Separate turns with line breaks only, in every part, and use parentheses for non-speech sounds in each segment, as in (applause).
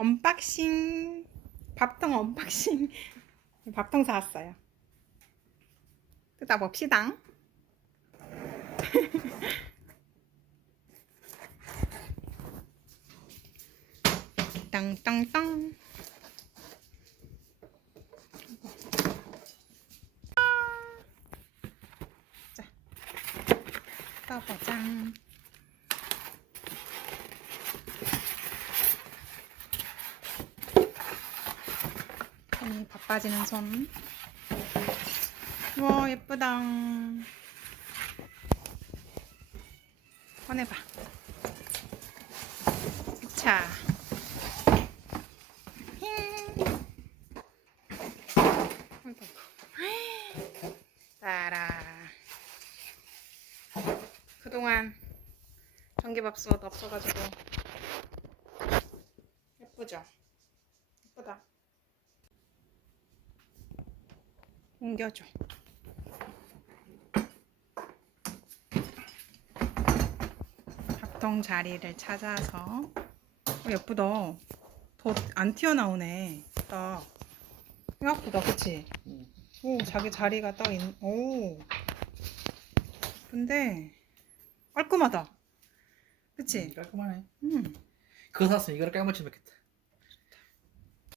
언박싱 밥통 언박싱 (laughs) 밥통 사왔어요. 뜯어봅시다. (laughs) 땅땅땅. 자, 떠보자. 손이 바 빠지는 손. 와 예쁘다. 꺼내봐. 자. 따라. 그동안 전기밥솥 없어가지고 예쁘죠? 예쁘다. 옮겨줘. 밥통 자리를 찾아서 어, 예쁘다. 더 안 튀어나오네. 딱. 생각보다 그치? 오 자기 자리가 딱 있. 오. 근데 깔끔하다. 그치?
깔끔하네.
음.
그거 샀으면 이거를 깔맞춤 했겠다.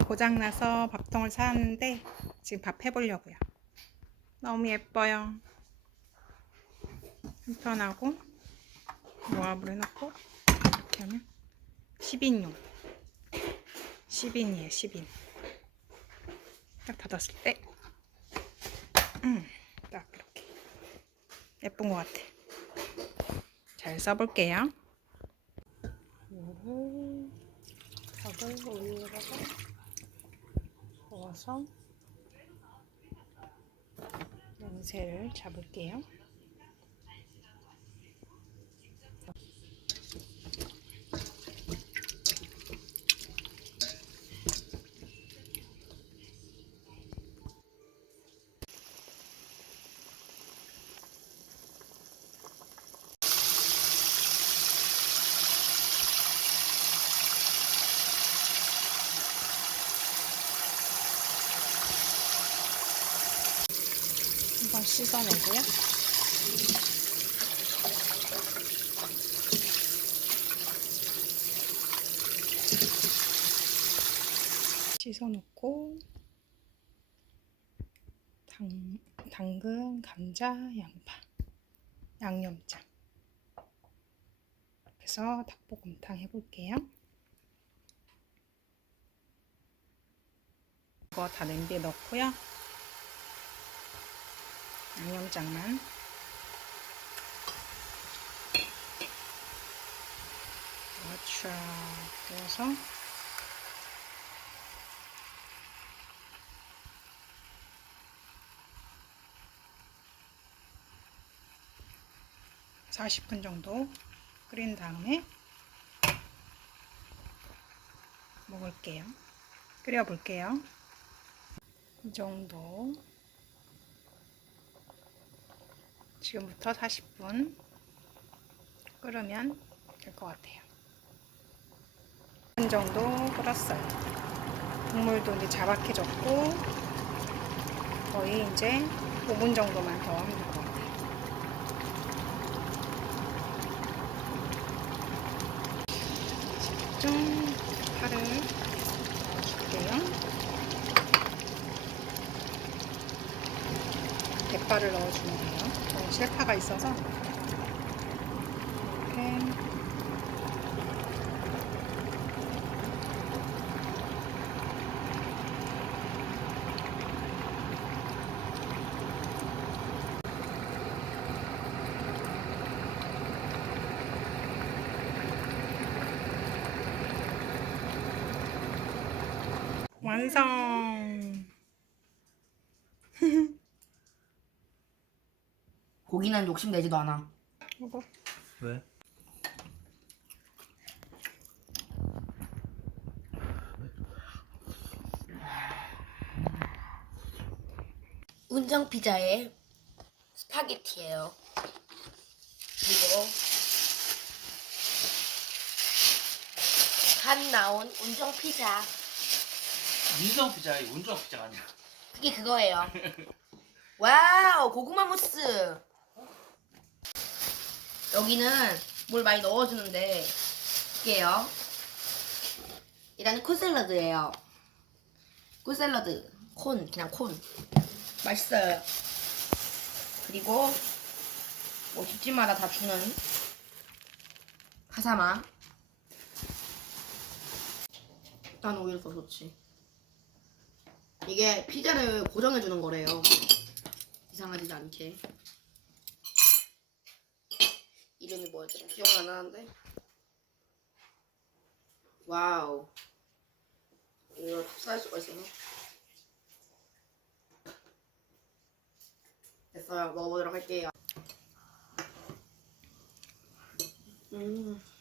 고장나서 밥통을 샀는데 지금 밥 해보려고요. 너무 예뻐요. 편하고 모압을 해놓고 이렇게 하면 10인용. 10인이에요 10인. 딱 닫았을 때. 음, 딱 이렇게. 예쁜 것 같아. 잘 써볼게요. 닭을 올려다가 저어서 연세를 잡을게요. 씻어내고요. 씻어놓고 당, 당근, 감자, 양파, 양념장 그래서 닭볶음탕 해볼게요. 이거 다 냄비에 넣고요. 양념장만. 그렇죠 그래서 (40분) 정도 끓인 다음에 먹을게요. 끓여 볼게요. 이 정도 지금부터 40분 끓으면 될 것 같아요. 한 정도 끓었어요. 국물도 이제 자박해졌고 거의 이제 5분 정도만 더 하면 될 것 같아요. 좀 파를 넣어줄게요. 대파를 넣어주면 돼요. 실파가 있어서 이렇게 완성.
고기는 욕심 내지도 않아.
이거
왜?
운정 피자의 스파게티예요. 그리고 갓 나온 운정 피자.
민성 피자 이 운정 피자가 아니야.
그게 그거예요. (laughs) 와우, 고구마 무스. 여기는 뭘 많이 넣어주는데, 이게요. 일단은 콘 샐러드예요. 콘 샐러드. 콘, 그냥 콘. 맛있어요. 그리고, 뭐 집집마다 다 주는 파사마. 난 오히려 더 좋지. 이게 피자를 고정해주는 거래요. 이상하지 않게. 이름이 뭐였더라? 기억이 안 나는데. 와우. 이걸 탑사할 수가 있어서. 됐어요. 먹어보도록 할게요. 음.
음.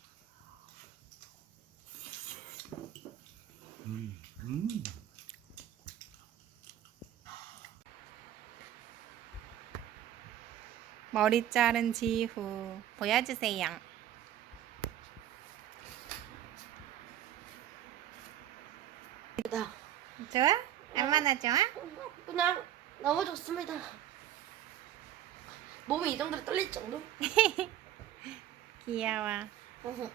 머리 자른 지후 보여주세요.
나
좋아? 얼마나 좋아?
그냥 너무 좋습니다. 몸이 이 정도로 떨릴 정도? (laughs)
귀여워. (laughs)
어허.